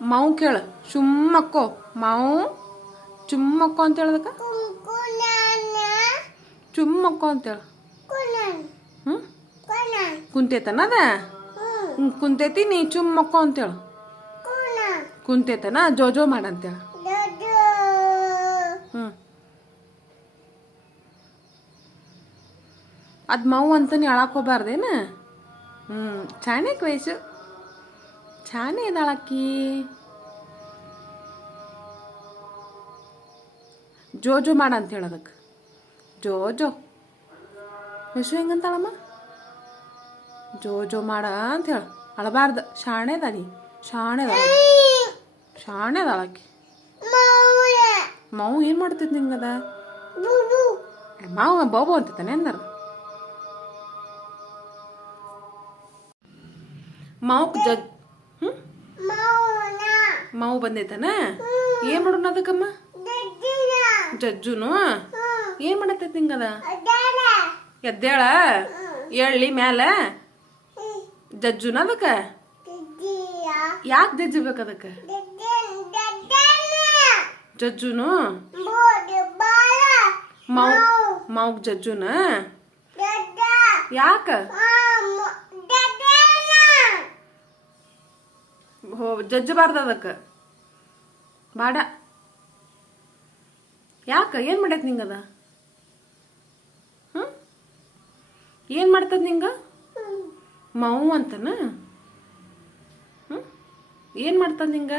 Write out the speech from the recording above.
ಮಾವು ಕೇಳು ಚುಮ್ಮಕ್ಕೋ ಮಾವು ಚುಮ್ಮಕ್ಕೋ ಅಂತ ಹೇಳದಕ್ಕ ಚುಮ್ಮಕ್ಕೋ ಅಂತೇಳು ಹ್ಞೂ ಕುಂತೈತನ ಅದ ಕುಂತೈತಿ ನೀ ಚುಮ್ಮಕ್ಕೋ ಅಂತೇಳು ಕುಂತೈತನ ಜೋಜೋ ಮಾಡಂತೇಳು ಹ್ಞೂ ಅದು ಮಾವು ಅಂತ ನೀ ಹೋಗ್ಬಾರ್ದೇನ ಚಾಣಕ್ ವಯಸ್ಸು ಚಾನೆ ಇದ್ದಾಳಕ್ಕಿ ಜೋಜೋ ಮಾಡ ಅಂತ ಹೇಳೋದಕ್ಕೆ ಜೋಜೋ ವಿಶ್ವ ಹೆಂಗಂತಾಳಮ್ಮ ಜೋಜೋ ಮಾಡ ಅಂತ ಹೇಳ ಅಳಬಾರ್ದು ಶಾಣೆದಾಗಿ ಶಾಣೆದಾಳಕ್ಕಿ ಮಾವು ಏನು ಮಾಡ್ತಿದ್ ನಿಂಗದ ಮಾವು ಬಾಬು ಅಂತಾನೆ ಅಂದಾರ ಮಾವು ಮಾವು ಬಂದೈತನ ಏನ್ ಮಾಡೋಣ ಅದಕ್ಕಮ್ಮ ಜಜ್ಜುನು ಏನ್ ಮಾಡತ್ತೈತಿ ನಿಂಗದ ಎದ್ದೇಳ ಎಳ್ಳಿ ಮ್ಯಾಲ ಜಜ್ಜುನ ಅದಕ್ಕ ಯಾಕೆ ಜಜ್ಜಬೇಕು ಅದಕ್ಕ ಜಜ್ಜುನು ಮಾವು ಜಜ್ಜುನ ಯಾಕ ಜಜ್ಜಬಾರ್ದು ಅದಕ್ಕೆ ಬಾಡ ಯಾಕ ಏನು ಮಾಡೈತೆ ನಿಂಗದ ಏನು ಮಾಡ್ತದ ನಿಂಗ ಮಾವು ಅಂತನ ಏನು ಮಾಡ್ತದ ನಿಂಗ